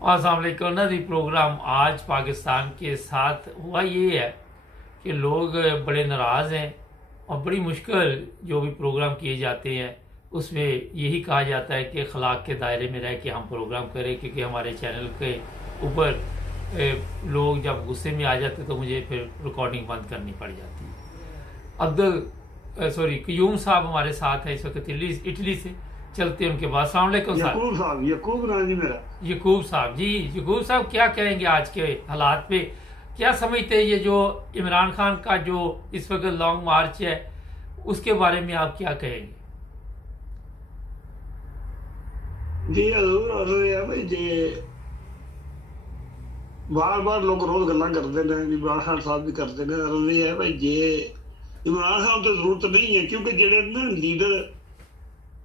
अस्सलाम वालेकुम ना जी। प्रोग्राम आज पाकिस्तान के साथ हुआ ये है कि लोग बड़े नाराज़ हैं और बड़ी मुश्किल जो भी प्रोग्राम किए जाते हैं उसमें यही कहा जाता है कि अखलाक के दायरे में रह के हम प्रोग्राम करें, क्योंकि हमारे चैनल के ऊपर लोग जब गुस्से में आ जाते तो मुझे फिर रिकॉर्डिंग बंद करनी पड़ जाती है। क्यूम साहब हमारे साथ है इस वक्त इटली से। चलते हैं उनके बाद। अस्सलाम वालेकुम साहब। यकूब नाम जी मेरा। यकूब साहब जी, यकूब साहब क्या कहेंगे आज के हालात पे? क्या समझते हैं ये जो इमरान खान का जो इस वक्त लॉन्ग मार्च है उसके बारे में आप क्या कहेंगे? जी हजूर भाई जी, बार बार लोग रोज गल्ला करते हैं, इमरान खान साहब भी करते हैं। है भाई जे इमरान खान तो जरूरत नहीं है, क्योंकि जेडे ना लीडर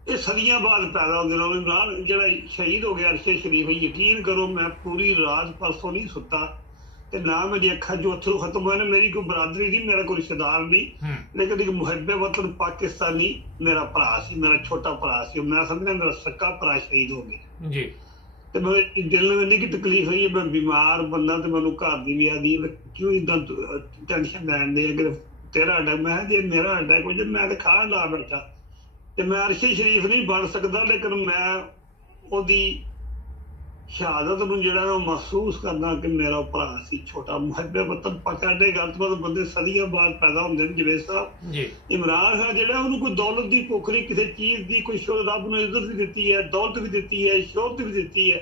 ये सदियां बाद पैदा होते हैं। इमरान जरा शहीद हो गया अरशद शरीफ, यकीन करो मैं पूरी रात परसों नहीं सुता ते ना मेरी अखा जो अथरू खत्म हुए ना। मेरी कोई बरादरी नहीं, मेरा कोई रिश्तेदार नहीं, लेकिन एक मुहब्बे वतन पाकिस्तानी मेरा भरा सी, मेरा छोटा भरा सी। मैं समझना मेरा सक्का भरा शहीद हो गया जी। ते मेरे दिल में इन्नी की तकलीफ हुई है। मैं बीमार बंदा ते मैनू घर दी भी आदि क्यों इदा टेंशन लैन दे अगर तेरा अड्डा। मैं जे मेरा अड्डा कुछ मैं तो खान ला बैठा ते मैं अरशद शरीफ नहीं बन सकता, लेकिन मैं ओदी शहादत नूं जिहड़ा ना महसूस करना कि मेरा भरा सी छोटा मुहब्बे वतन पकड़े गलत बात बंदे सदियां बाद पैदा होंदे ने। जवेद साहब इमरान खान जिहड़ा उन्होंने कोई दौलत की भुख नहीं, किसी चीज की कोई रब ने इज्जत भी दी है, दौलत भी दी है, शोहरत भी दी है।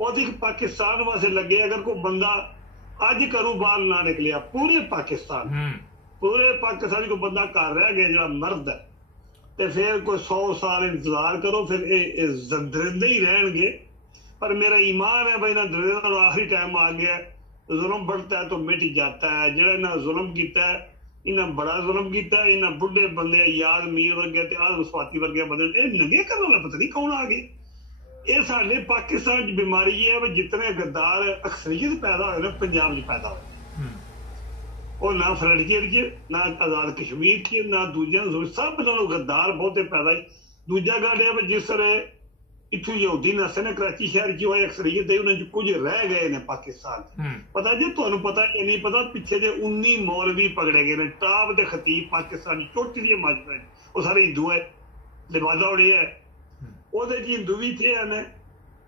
ओदी पाकिस्तान वास्ते लगे अगर कोई बंदा अज घरों बाहर ना निकलिया पूरे पाकिस्तान को बंदा घर रह गया जिहड़ा मर्द है, तो फिर कोई 100 साल इंतजार करो, फिर ये दरिंदे ही रहनगे। पर मेरा ईमान है भाई ना दरिंदा आखिरी टाइम आ गया। जुल्म बढ़ता है तो मिट जाता है। जेड़ा इन्हें जुल्म किया है, इन्हें बड़ा जुल्म किया है। इन्हें बुढ़े बंदे याद मीर वर्गे ते आद स्वाति वर्गे बंदे नंगे करने वाला पता नहीं कौन आ गए। ये साडे पाकिस्तान च बीमारी है, जितने गद्दार अक्सरियत पैदा हुए ना पंजाब च पैदा हुए, और ना फ्रंटियर च ना आजाद कश्मीर च ना दूजा सब नालों गद्दार बहुते पैदा। दूजा गल है जिस तरह इतों यहूदी नस्ल ने कराची शहर की अक्सरियत है, उन्हें कुछ रह गए ने पाकिस्तान। पता जी तुहानू पता कि नहीं पता, पिछे जे 19 मौलवी पकड़े गए ने, टॉप दे खतीब पाकिस्तान चोटी दी मजहब वो सारे हिंदू है, लिबादा उड़े है ओदे च हिंदू भी थे ने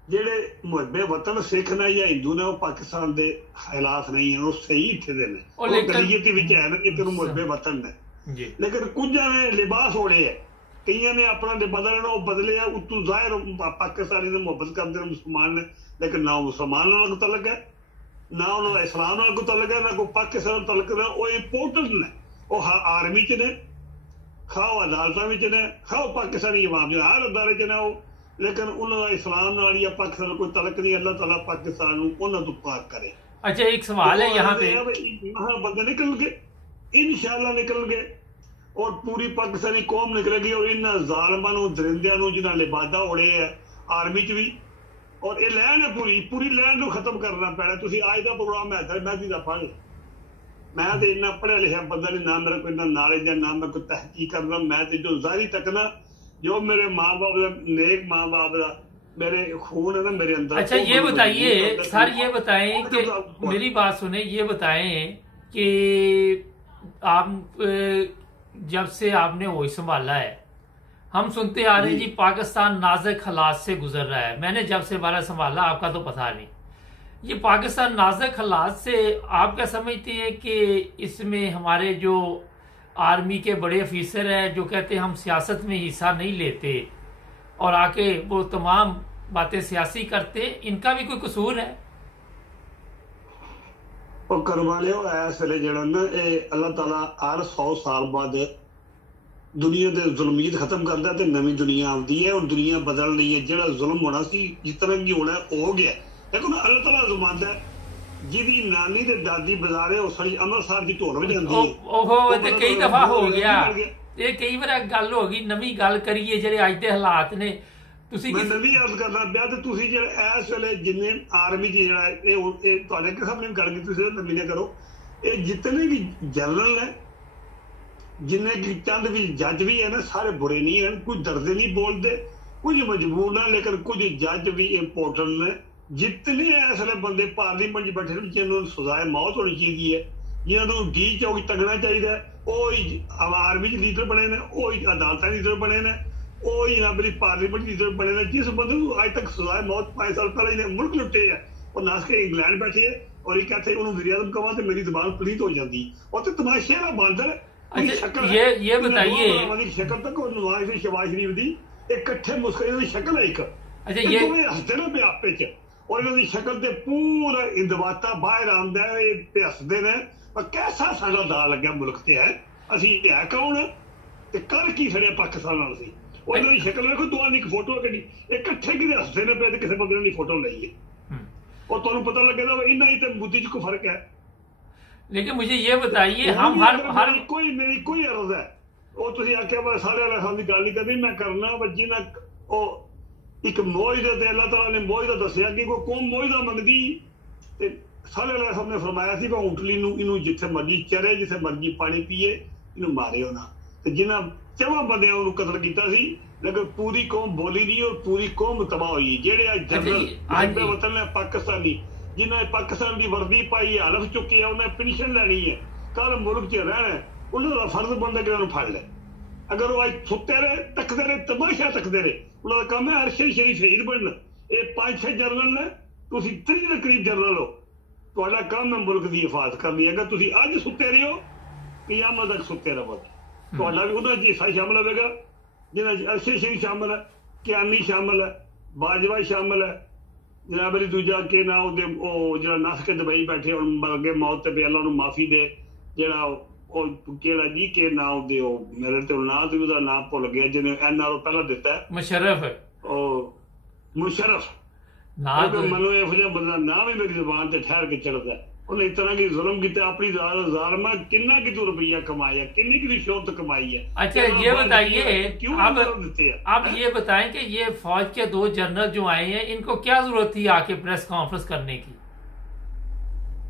जेडे मुहब्बे वतन सिख ने या हिंदू ने, वो पाकिस्तान दे खिलाफ नहीं है, वो सही इत्थे दे ने, वो गलीयत विच है ना कि तेनू मुहब्बे वतन ने। लेकिन कुछ ने लिबास ओढ़े है, कई ने अपना लिबास बदले है। उतू जाहिर पाकिस्तानी ने मुहब्बत करते हैं मुसलमान ने, लेकिन ना मुसलमान नाल कोई तलक है, ना उन्होंने इस्लाम नाल कोई तलक है, ना कोई पाकिस्तान तलक है। वो इंपोर्टेंट ने, वो आर्मी च ने, खाओ अदालतों में ने, खाओ पाकिस्तानी अवाम जो हर अदारे च ने, लेकिन उन्होंने इस्लाम नाल या पाकिस्तान कोई तलक नहीं। अल्लाह ताला पाकिस्तान उन्होंने तो पाक करे। अच्छा एक सवाल है यहाँ पे, बंदे निकल गए, इंशाल्लाह निकल गए, और पूरी पाकिस्तानी कौम निकलेगी। और इन जालमां नूं दरिंदियां नूं जिन्हां लिबादा उड़े है आर्मी च भी, और ये लैन है पूरी लैन नूं खत्म करना पैना। तुसीं अज दा प्रोग्राम हैदर महदी दा पढ़, मैं तो इन्ना पढ़िया लिखिया बंदा नहीं, ना मेरा कोई इन्ना नॉलेज है, ना मैं कोई तहकीक करना। मैं तो जो जाहिर तक ना जो मेरे माँ बाप का नेक माँ बाप का मेरे खून है ना मेरे अंदर। अच्छा ये बताइए सर, ये बताएं कि मेरी बात सुने, ये बताएं कि आप जब से आपने वही संभाला है, हम सुनते आ रहे हैं जी पाकिस्तान नाजुक हालात से गुजर रहा है। मैंने जब से बारा संभाला, आपका तो पता नहीं, ये पाकिस्तान नाजुक हालात से आप क्या समझते हैं कि इसमें हमारे जो आर्मी के बड़े अफीसर हैं जो कहते हैं हम सियासत में हिस्सा नहीं लेते और आके वो तमाम बातें सियासी करते, इनका भी कोई कसूर है? और करवा लियो इस वेले जेड़ा ना अल्लाह ताला हर 100 साल बाद दुनिया दे जुल्मीत खत्म करता है, नवी दुनिया आती है, और दुनिया बदल रही है। जेड़ा जुल्म होना सी जिस तरह की होना हो गया, लेकिन अल्लाह ताला जुमांदा है जिहदी नानी ते दादी बाजारे उस वाली अमृतसर की ढोल वजांदी है। ओहो ते कई दफा हो गया, ये कई बार गल हो गई। नवी गल करिए जेड़े अज दे हालात ने, मैं नवी अर्ज करना पिया ते तुसीं जेड़ा इस वेले जिन्ने आर्मी च जेड़ा तुहाडे सामने गल की तुसीं नवी ने करो, ये जितने भी जनरल ने, जिन्ने की चंद भी जज भी है ना, सारे बुरे नहीं है। कुछ डरते नहीं बोलते, कुछ मजबूर ना, लेकिन कुछ जज भी इंपोर्टेंट ने जितने इसलिए बंदे पार्लीमेंट बैठे जिन्होंने सजाए मौत होनी चाहिए है, जिन्होंने डी चौक तगना चाहिए, आर्मी च लीडर बने ने, अदालत लीडर बने ने, जनाब पार्लीमेंट लीडर बने ने। जिस बंदे अज तक सजाए मौत 5 साल पहले इन्हें मुल्क लुटे है और नस के इंग्लैंड बैठे है और एक कहते उन्होंने विरियादम कवा तो मेरी जबान पलीत हो जाती और तो तमाशे का बांदर अच्छा ये बताइए शक्ल तक और नवाज शरीफ शहबाज शरीफ की इकट्ठे मुस्कुराने शक्ल है एक। अच्छा ये हसते ना पे आपे च और इन्होंने शक्ल ते पूरा इंदवाता बाहर आंदा है ते हसदे ने और कैसा साडा दा लग्या मुल्क ते है असी है कौन ते कर की छड़िया पाकिस्तान नाल सी और इन्होंने शक्ल देखो दोआं दी फोटो कड्डी इकट्ठे किते हसदे ने पे ते किसी बंदे ने फोटो लई है और तुहानू पता लगेगा इन्हां ही ते बुद्धि च कोई फर्क है। लेकिन मुझे ये बताइए हम हर मेरी कोई अर्ज है वो तुसीं आख्या मैं सारे वाले साहब की गल नहीं करनी मैं करना बच्ची ना एक मोइदा ते अल्लाह ताला ने मोइदा दसिया कि कोई कौम मोइदा मंगदी ते सारे वाले साहब ने फरमाया सी कि ऊंटली नूं इनू जिथे मर्जी चरे जिथे मर्जी पानी पीए इनू मारिओ ना ते जिन्हां 4 बंदियां उन्होंने कतल किया सी लेकिन पूरी कौम बोली नहीं और पूरी कौम तबाह हुई। जेड़े जनरल वतन ने पाकिस्तानी जिन्हें पाकिस्तान की वर्दी पाई है हलफ चुके हैं उन्हें पेंशन लैनी है कल मुल्क च रहना उन्होंने फर्ज बनता कि उन्होंने फड़ लै अगर वो अज सुते रहे तकते रहे तमाशा तकते रहे उन्होंने काम है अरशद शरीफ शहीद बनना। ये 5-6 जनरल ने तुम 30 के करीब जनरल हो तो काम है मुल्क की हिफाजत करनी। अगर तुम अज सुते रहे हो क़यामत तक सुते रहो तो भी उन्होंने हिस्सा शामिल होगा जिन्हें अरशद शरीफ शामिल है कियानी शामिल है बाजवा शामिल है जनाब अली दूजा के ना जो नस के दुबई बैठे और मर गए मौत पे अल्लाह उन्होंने माफी दे जरा केड़ा जी के ना मेरे तो ना तो नाम भुल गया जिन्हें NRO पहला दिता है मुशर्रफ मनो यह बंदा नाम ही मेरी जुबान से ठहर के चढ़ता है उन्हें इतना की जुल्म किया अपनी जालमा किन्ना की तू रुपया कमाया किन्नी की शोहरत कमाई है। अच्छा ये बताइए आप ये बताएं कि ये फौज के 2 जनरल जो आए हैं इनको क्या जरूरत थी आके प्रेस कॉन्फ्रेंस करने की।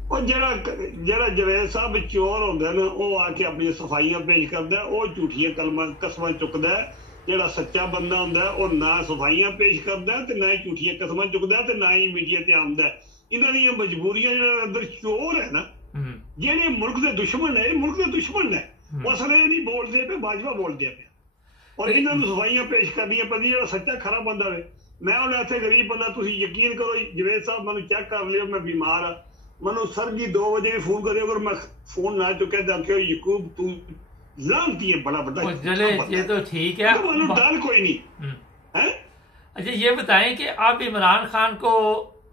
और जरा जवेद साहब चोर होंगे ना वो आके अपनी सफाइयां पेश करता है वो झूठियां कसमां चुकदा है। जेड़ा सच्चा बंदा होंदा है वो ना सफाइयां पेश करता है ना ही झूठियां कसमां चुकदा है ना ही मीडिया ते आंदा है। इन्हां दी मजबूरियां अंदर चोर है ना जेडे मुल्क के दुश्मन है मुल्क के दुश्मन है वो असल नहीं बोलते पे बाजवा बोलते पे और इन्होंने सफाइयां पेश करनियां पैंदियां। जो सच्चा खरा बंदा है मैं हूं इत्थे गरीब बंदा तुसीं यकीन करो जवेद साहब मैनूं चेक कर लियो मैं बीमार हाँ मैनूं सर जी 2 बजे फोन करियो अगर मैं फोन ना चुके तो आखियो यकूब तू जानती है बड़ा बड़ा चले ये तो ठीक है डर कोई नहीं है। अच्छा ये बताएं कि अब इमरान खान को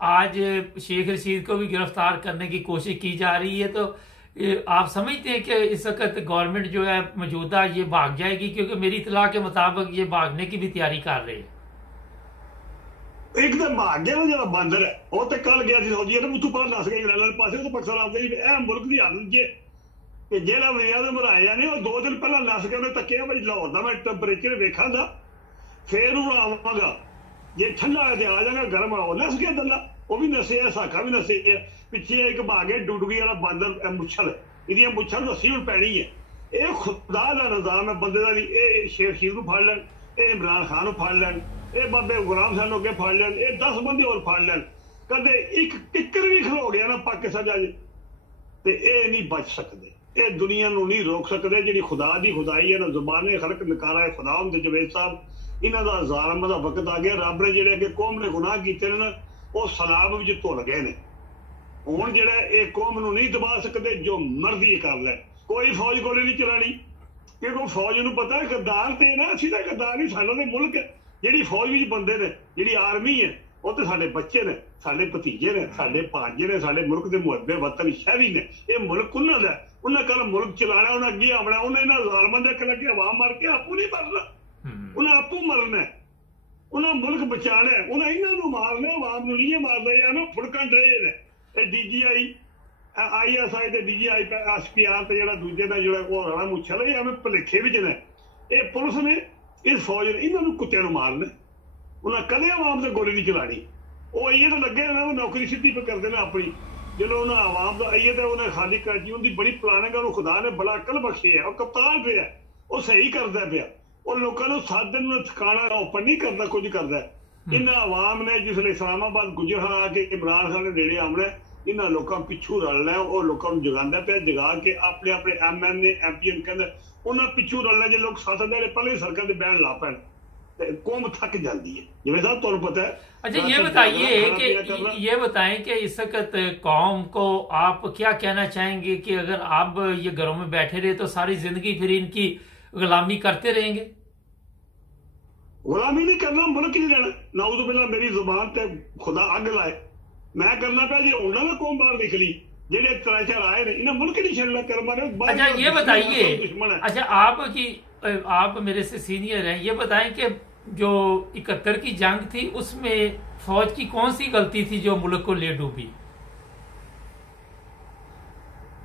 आज शेख रशीद को भी गिरफ्तार करने की कोशिश की जा रही है तो आप समझते हैं कि इस वक्त गवर्नमेंट जो है मौजूदा ये भाग जाएगी क्योंकि मेरी इतला के मुताबिक ये भागने की भी तैयारी कर रहे हैं। एकदम भाग गया ना जो बंदर है वो तो कल गया सऊदी अरब उतों पर नस गया इंग्लैंड पास तो पाकिस्तान आपके मुल्क की हालत जे कि जेड़ा वियाद मराया ने 2 दिन पहला नस के उन्हें तकिया भाई लाहौर का मैं टैंपरेचर वेखा था फिर हूं आवागा जे ठंडा है आ जाएगा गर्म आओ नस गया दल्ला वो भी नसे है साखा भी नसे है पिछे एक भागे डुडगी वाला बंदर मुछल इहदियां मुछल नसी हुण पैनी है। ये खुदा का निजाम है बंदे का नहीं शेख रशीद नूं फड़ लैन इमरान खान नूं फड़ लैन बाबे गुलाम साहब अगे फड़ लैन 10 बंदे होर फड़ लैन कदे एक टिक्कर भी खलो गया ना पाकिस्तान अज ते ये नहीं बच सकते ये दुनिया नूं नहीं रोक सकते। जिहड़ी खुदा की खुदाई है ना जुबाने खलक नकारा खुदा हुंदे जवेद साहब इन्हां दा ज़ालम दा वक्त आ गया। रब ने जिहड़े अगे कौम ने गुनाह कीते ने वो सलाब विच धुल गए ने हुण जिहड़ा ये कौम नूं नहीं दबा सकते जो मर्जी कर लैन कोई फौज गोली नहीं चलानी क्योंकि फौज नूं पता है गद्दार ते ना असीं तां गद्दार नहीं साडा ते मुल्क है जिहड़ी फौज विच बंदे ने जिहड़ी आर्मी है वो तो साडे बच्चे ने साडे भतीजे ने साडे भांजे ने साडे मुल्क के मुहब्बे वतन शहरी ने ये मुल्क उन्हां दा उन्हें कल मुल्क चलाना उन्हें अगे आना उन्हें इन्हां ज़ालमां दे अगे लगे आवाम मर के आपू नहीं मरना उन्हें आपू मरना उन्हें मुल्क बचाना उन्हें इन्हां नूं मारना आवाम नूं नहीं मारना यार फुड़कन डे ने DGI ISI ते DGI SPR ते जिहड़ा दूजे दा जिहड़ा वो राणा मुछल है एवें भुलेखे विच ने ये पुलिस ने इस फौज ने इन्हां नूं कुत्तियां नूं मारना उन्हें कदे आवाम ते गोली नहीं चलानी वो इह तो लगे ना नौकरी सीधी पे करते हैं अपनी जो उन्हें आवाम का आइए तो उन्हें खाली कर दी उनकी बड़ी प्लानिंग है खुदा ने बड़ा अकल बख्शी है और कप्तान पे वो सही करता पाया और लोगों को 7 दिन ठिकाना ओपन नहीं करता कुछ करता इन्हां आवाम ने जिसले इस्लामाबाद गुजरात आके इमरान खान ने नेड़े आमना इन्हां लोकां पिछू रलना और लोकां नूं जगांदा पिया जगा के अपने अपने MNA MP कहंदे उन्हां पिछू रलना जे लोग साथ दे पहले सड़कां ते बैठ ला पैण कौम थक जाती है जिवें साहब तुहानूं पता है। अच्छा ये बताइए कि ये बताएं कि इस वक्त कौम को आप क्या कहना चाहेंगे कि अगर आप ये घरों में बैठे रहे तो सारी जिंदगी फिर इनकी गुलामी करते रहेंगे? गुलामी नहीं करना, मुल्क नहीं रहना। नाउज़ बिल्लाह मेरी जुबान ते खुदा अग लाए मैं करना पे जे उन्होंने ना कौम बाहर निकली जेडे त्राचार आए ने इन्हें मुल्क नहीं छड़ना कर मारे। अच्छा ये बताइए, अच्छा आप मेरे से सीनियर हैं, ये बताएं कि जो 71 की जंग थी उसमें फौज की कौन सी गलती थी जो मुल्क को ले डूबी?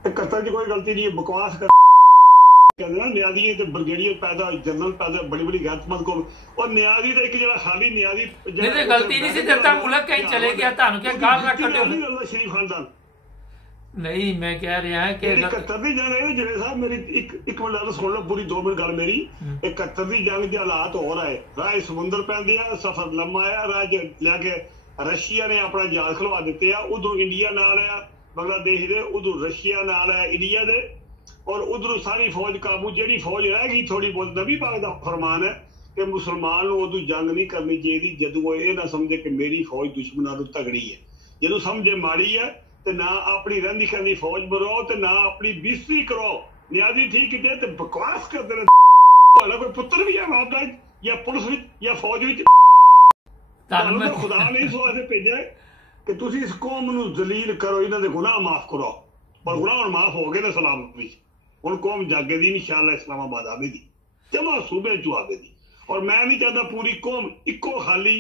71 की कोई गलती नहीं है, बकवास कर न्याजी ते ब्रिगेडियर पैदा जनरल पैदा बड़ी बड़ी गैरतमंद को और न्याजी तो एक जरा खाली न्याजी गलती नहीं सी देता मुल्क कहीं चले गया था क्या गाल ना कटे शरीफ खानदान नहीं मैं कह रहा है कि 71 की जंग जिले साहब मेरी एक मिनट सुन लो पूरी 2 मिनट गल मेरी। 71 की जंग के हालात हो रहा है, राह समुद्र पैंदे आ, सफर लम्मा आ, राह लैके रशिया ने अपना जहाज खलवा दिते आ, उधरों इंडिया नाल आ बांग्लादेश दे, उधरों रशिया नाल आ इंडिया दे और उधरों सारी फौज काबू जेडी फौज रह गई थोड़ी बहुत। नबी पाक दा फरमान है कि मुसलमान नूं उदों जंग नहीं करनी चाहिए जदों ये ना समझे कि मेरी फौज दुश्मनां नूं तगड़ी है। जदों समझे माड़ी है ते ना अपनी रंधी खंदी फौज बनाओ ते ना अपनी बीसी करो। न्याजी ठीक है ते बकवास करते रहे। कोई पुत्र भी है बाप दा या पुलिस विच या फौज विच तो खुदा ने इस वास्ते भेजा कि तुसीं इस कौम नूं जलील करो, इन्हां दे गुनाह माफ करो। पर गुनाह हुण माफ हो गए ने सलामत विच, हुण कौम जागे दी इंशाअल्लाह इस्लामाबाद आवेगी जमा सूबे चो आवेगी। और मैं नहीं चाहता पूरी कौम इको खाली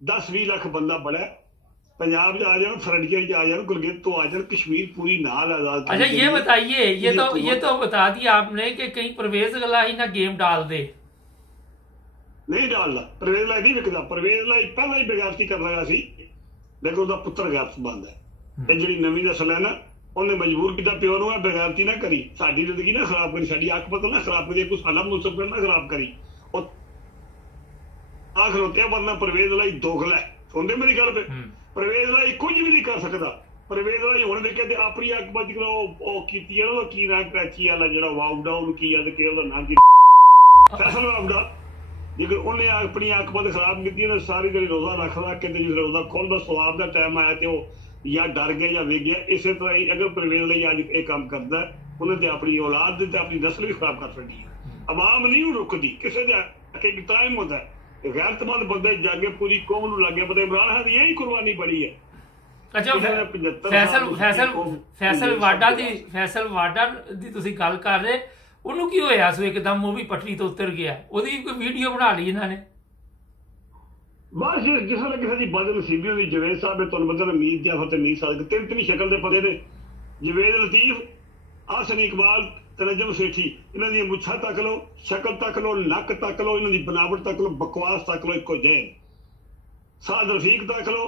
10-20 लाख बंदा बड़ा पंजाब आ जाए, फ्रंटियर आ जाए, गुलगित तो आ जाए, कश्मीर पूरी नाल आजाद। अच्छा ये बताइए, ये तो बता दिया आपने कि कहीं परवेज गलाही ना गेम डाल दे। नहीं डालदा, परवेज लाई नहीं विकदा। परवेज लाई पहला ही बेगैरती कर रहा सी, लेकिन उसका पुत्र गैरतमंद है। ये जी नवी नस्ल है ना उन्हें मजबूर किया प्यो नूं बेगैरती ना करी, साडी जिंदगी ना खराब करी, साडी अख पतल ना खराब करी, कोई साडा मुनसब ना खराब करी। और आ खलोते वरना परवेज लाई दोगला है। सुनते मेरी गल पे? परवेज लाई कुछ भी नहीं कर सकता। परवेज लाई हुण दे कहते अपनी अख बच के ओ कीती है ना की ना कराची वाला जेड़ा वाउडा उन्होंने की है ते ओहदा नाम की फैसल वाउडा। जेकर उन्हें अपनी अख बद खराब की ना सारी दिहाड़ी रोजा रख के जिस रोजा खोलदा सवाब का टाइम आया तो या डर गया या वेग गया। इस तरह ही अगर परवेज लाई अज ये काम करता है उन्हें तो अपनी औलाद ते अपनी नस्ल भी खराब कर सकती है। अवाम नहीं रुकती, किसी का एक टाइम होता है गैरतमंद बंदे जागे पूरी कौम नूं लगे पता इमरान खान यही कुर्बानी बड़ी है। अच्छा फैसल वाडा दी तुसीं गल कर रहे, ਉਹਨੂੰ ਕੀ ਹੋਇਆ ਸੋ ਇੱਕਦਮ ਉਹ ਵੀ ਪਟੜੀ ਤੋਂ ਉਤਰ ਗਿਆ, ਉਹਦੀ ਕੋਈ ਵੀਡੀਓ ਬਣਾ ਲਈ ਇਹਨਾਂ ਨੇ। बस जिस किसी की बदनसीबी होती जवेद साहब ने तुहानूं पता मीर जाफर ते मीर सादिक तीन शक्ल के पते ने। जवेद लतीफ, हसन इकबाल, तनज्जुम सेठी, इन्हां दी मुच्छां तक लो, शक्ल तक लो, नक तक लो, इन्हां दी बनावट तक लो, बकवास तक लो इको जैन। साद रफीक तक लो,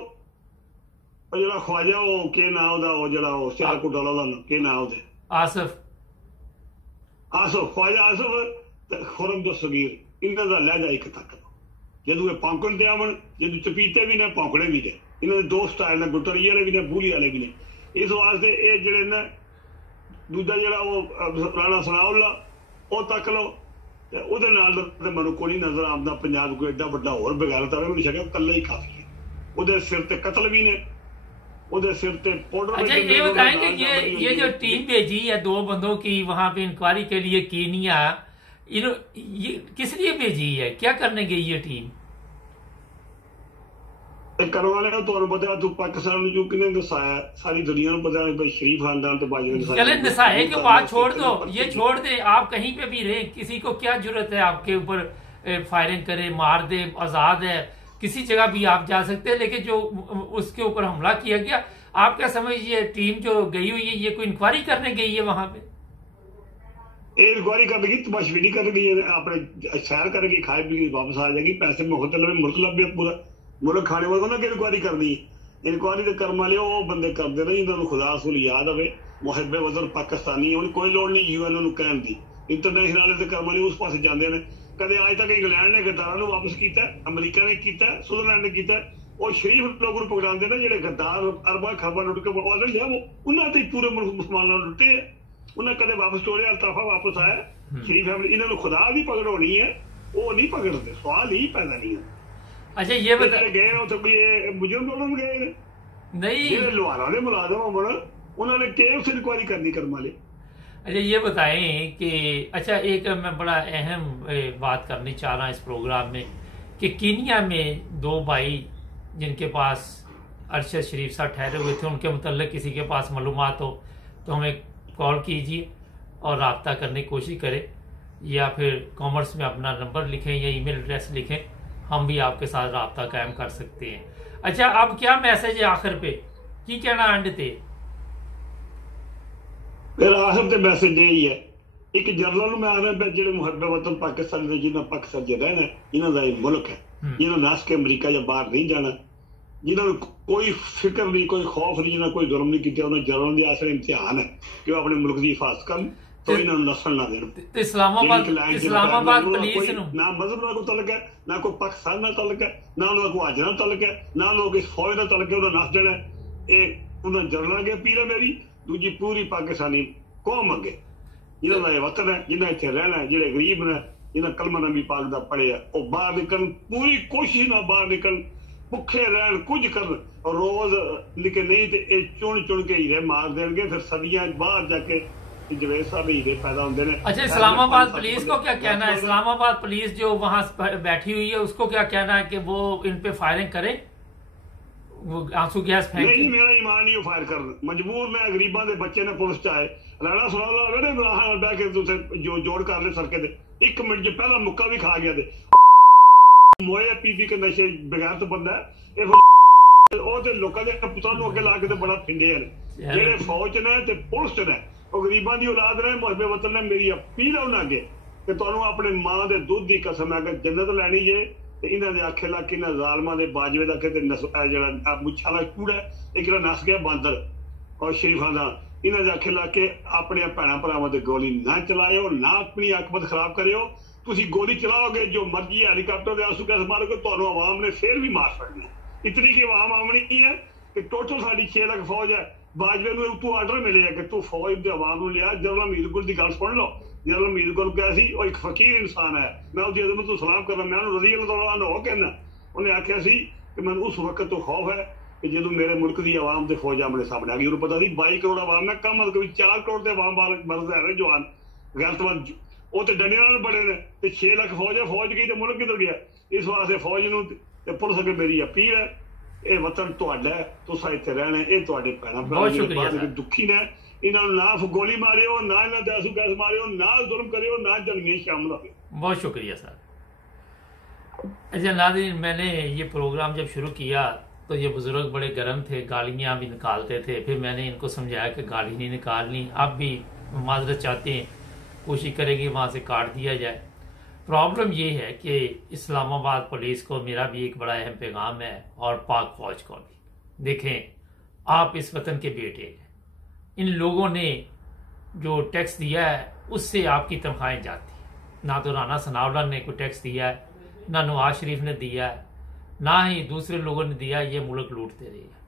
और जेड़ा ख्वाजा वो के नाम ओहदा वो जेड़ा वो सियालकोट वाला ओहदा के नाम ओहदे आसफ ख्वाजा आसफ खुरम दो सगीर, इन्हां दा लहजा एक तक लो। जदों ये पौंकण ते आवन जदों चपीते भी ने पौंकड़े भी ने, इन्हां दे दो स्टाइल ने, गुटरी वाले भी ने, बूली वाले भी ने। इस वास्ते ये जेड़े ने दूजा जेड़ा वो राणा सनाउल्ला वो तक लो ते ओहदे नाल ते मैनूं कोई नहीं नजर आंदा पंजाब कोई एडा वड्डा होर बगैरत आवे मैनूं शक्ल कल्ला ही काफी है। ओहदे सिर ते कतल भी ने, ओहदे सिर ते पाउडर। अच्छा ये बताएं कि ये जो टीम भेजी है 2 बंदों की वहां पे इंक्वायरी के लिए कीनिया, ये किस लिए भेजी है, क्या करने गई ये टीम? करवाने का तुहानूं पता तू पाकिस्तान जो किने नसाया सारी दुनिया को पता है भाई शरीफ खानदान तो बाजी चले नसाए की बात छोड़ दो, ये छोड़ दे, आप कहीं पे भी रहे, किसी को क्या जरूरत है आपके ऊपर फायरिंग करे, मार दे, आजाद है, किसी जगह भी आप जा सकते हैं। लेकिन जो उसके ऊपर हमला किया गया, आप क्या समझिए टीम जो गई हुई है ये कोई इंक्वायरी करने गई है वहां पे? इंक्वायरी कर गई, तमाशबीनी कर गई, अपने सैर करेगी, खाए पी वापस आ जाएगी, पैसे मुफ्त लगे, मुल्क लभे पूरा मुल्क खाने वाले उन्होंने इंक्वायरी करनी। इंक्वायरी तो कर्म वाले वो बंदे करते नहीं, इन्होंने खुदा रसूल याद आवे, मुहब्बे वतन पाकिस्तानी, उन्हें कोई लोड़ नहीं यूएन कहने की। इंटरनेशनल वाले तो कर्म वाले उस पास जाते हैं कदे आज तक इंग्लैंड ने गद्दारां नूं वापस कीता, अमरीका ने कीता, स्विट्जरलैंड ने कीता। और शरीफ लोग पकड़ाते ना ਜਿਹੜੇ गद्दार अरबा खरबा लुट के बकवास लिया वो उन्होंने तो पूरे मुल्क मुसलमानों लुटे है। उन्हें कदे वापस तोड़े अल्ताफा वापस आया शरीफ फैमिली इन्होंने खुदा भी पकड़ होनी है वो नहीं पकड़ते सवाल ही पैदा नहीं है। अच्छा ये गए उसे कोई मुजरिम लोग गए नहीं जेडे लोहारा ने मुलाजम होना उन्होंने केस इंक्वायरी करनी कर माले। अच्छा ये बताएं कि अच्छा एक मैं बड़ा अहम बात करनी चाह रहा हूँ इस प्रोग्राम में कि कीनिया में दो भाई जिनके पास अरशद शरीफ साहब ठहरे हुए थे उनके मुतल्लिक किसी के पास मालूमात हो तो हमें कॉल कीजिए और रब्ता करने की कोशिश करें या फिर कॉमर्स में अपना नंबर लिखें या ईमेल एड्रेस लिखें, हम भी आपके साथ रब्ता कायम कर सकते हैं। अच्छा अब क्या मैसेज है आखिर पे की कहना एंड ते फिर आखिर ते मैसेज यही है एक जर्नल में आना पे जेडे मुहब्बे वतन पाकिस्तान दे जिन्हां पाकिस्तान च रहना इन्हां दा मुल्क है जिन्हां नस के अमरीका या बाहर नहीं जाना जिन्होंने कोई फिक्र नहीं कोई खौफ नहीं जिन्हें कोई जुर्म नहीं किया उन्हें जर्नल के आसरे इम्तिहान है कि वो अपने मुल्क की हिफाजत करन तो इन्होंने नस्ल ना देन। इस्लामाबाद पुलिस ना मजहब ना कोई तलक है ना कोई पाकिस्तान ना तलक है ना उन्होंने कोई हज ना तलक है ना लोग इस फौज ना तलक है उन्हें नस देना ये उन्हें जर्नल अगे अपील है मेरी दूजी पूरी पाकिस्तानी कौम अगे जिन्होंने वतन है जिन्हें इतने रहना है जेडे गरीब ने जिन्हें कलमा नबी पाक दा पढ़े वो बाहर निकल पूरी कोशिश ना बाहर निकल भुखे रहन कुछ कर रोज लिखे नहीं तो चुन चुन के हीरे मार देंगे फिर सदियां बाहर जाके जवेद साहब हीरे पैदा होंगे ने। अच्छा इस्लामाबाद पुलिस को क्या कहना है? इस्लामाबाद पुलिस जो वहां बैठी हुई है उसको क्या कहना है कि वो इन पे फायरिंग करे वो आंसू गैस फेंके? नहीं मेरा ईमान नहीं फायर कर मजबूर मैं गरीबा के बच्चे ने पुलिस चाहे राणा सुना लो इमरान बह के तुसे जो जोड़ कर ले सड़के दे 1 मिनट जो पहला मुक्का भी खा गया मोए पी के नशे बगैर तो बंदा है लोगों के पुत्रों को अगे ला के बड़ा फिंडे ने जेडे फौज ने ते पुलिस ने वो गरीबों की औलाद ने मुहब्बे वतन ने मेरी अपील है उन्हें अगे कि तुहानू अपने मां के दुध की कसम अगर जन्नत लैनी जे ते इन्हां दे आखे ला के इन्हां जालमां दे बाजवे दा के जेड़ा मुच्छा दा कूड़ा एक नस गया बांदर और शरीफां दा इन्हां दे आखे ला के अपने भैणां भरावां ते गोली ना चलाओ ना अपनी आकबत खराब करियो। तुसी गोली चलाओगे जो मर्जी हेलीकॉप्टर के आंसू गैस मारोगे तो आवाम ने फिर भी मार सकना इतनी की आवाम आमनी है कि टोटल साड़ी 6 लाख फौज है बाजवे में तू आर्डर मिले है कि तू फौज के आवाम लिया। जनरल हमीद गुल की गल सुन लो जनरल हमीद गुल क्या सी और एक फकीर इंसान है मैं उसकी अजमत को सलाम करना मैं रजी अल्लाह हो कहना उन्हें आख्या सी कि मैं उस वक्त तो खौफ है कि जो मेरे मुल्क की आवाम से फौज आमने सामने आ गई उन्हें पता सी 22 करोड़ आवाम है कम अज कभी 4 करोड़ के आवाम मरद है जवान गैरतमंद वो तो डंडिया बड़े ने 6 लाख फौज है फौज गई तो मुल्क किधर गया। इस वास्ते फौज नूं पुलिस अगे मेरी अपील है ये वतन तुहाडा है तुसां इत्थे रहना ये तुहाडे भैणां भरा दुखी ने इन्हां नूं ना गोली मारियो ना इन्हां ते आंसू गैस मारियो ना जुल्म करियो ना जलमे शामिल होवे। बहुत शुक्रिया सर। अच्छा नाज़रीन मैंने ये प्रोग्राम जब शुरू किया तो ये बुजुर्ग बड़े गर्म थे गालियाँ भी निकालते थे फिर मैंने इनको समझाया कि गाली नहीं निकालनी आप भी माजरत चाहते हैं कोशिश करेंगे वहाँ से काट दिया जाए। प्रॉब्लम ये है कि इस्लामाबाद पुलिस को मेरा भी एक बड़ा अहम पैगाम है और पाक फौज को भी देखें आप इस वतन के बेटे हैं इन लोगों ने जो टैक्स दिया है उससे आपकी तनख्वाहें जाती हैं ना तो राना सनाउल्लाह ने कोई टैक्स दिया है ना नवाज शरीफ ने दिया है ना ही दूसरे लोगों ने दिया ये मुल्क लूटते रहे हैं।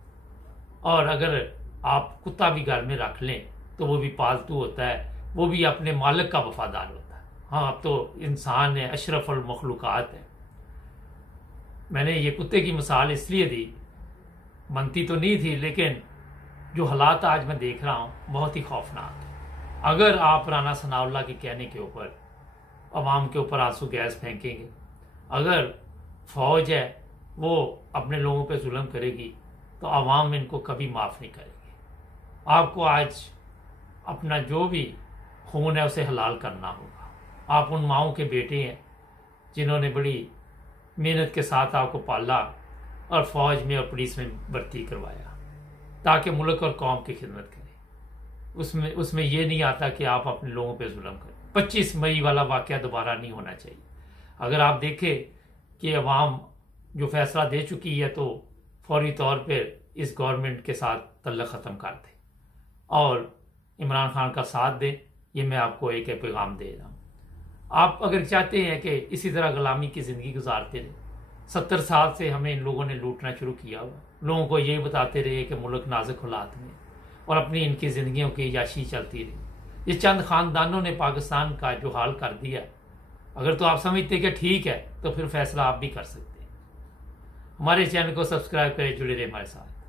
और अगर आप कुत्ता भी घर में रख लें तो वो भी पालतू होता है वो भी अपने मालिक का वफादार होता है। हाँ अब तो इंसान है अशरफुल मखलूकात है। मैंने ये कुत्ते की मिसाल इसलिए दी बनती तो नहीं थी लेकिन जो हालात आज मैं देख रहा हूँ बहुत ही खौफनाक है। अगर आप राना सनाउल्लाह के कहने के ऊपर अवाम के ऊपर आंसू गैस फेंकेंगे अगर फौज है वो अपने लोगों पे जुल्म करेगी तो अवाम इनको कभी माफ़ नहीं करेगी। आपको आज अपना जो भी खून है उसे हलाल करना होगा। आप उन माओं के बेटे हैं जिन्होंने बड़ी मेहनत के साथ आपको पाला और फौज में और पुलिस में भर्ती करवाया ताकि मुल्क और कौम की खिदमत करें। उसमें यह नहीं आता कि आप अपने लोगों पे जुल्म करें। 25 मई वाला वाक़या दोबारा नहीं होना चाहिए। अगर आप देखें कि अवाम जो फैसला दे चुकी है तो फौरी तौर पर इस गवर्नमेंट के साथ तल्लक ख़त्म कर दें और इमरान खान का साथ दें। ये मैं आपको एक पैगाम दे रहा हूँ। आप अगर चाहते हैं कि इसी तरह गुलामी की जिंदगी गुजारते रहे, 70 साल से हमें इन लोगों ने लूटना शुरू किया हुआ, लोगों को यही बताते रहे कि मुल्क नाजुक हालात में, और अपनी इनकी जिंदगियों की याशी चलती रही। ये चंद खानदानों ने पाकिस्तान का जो हाल कर दिया, अगर तो आप समझते कि ठीक है तो फिर फैसला आप भी कर सकते हैं। हमारे चैनल को सब्सक्राइब करें, जुड़े रहे हमारे साथ।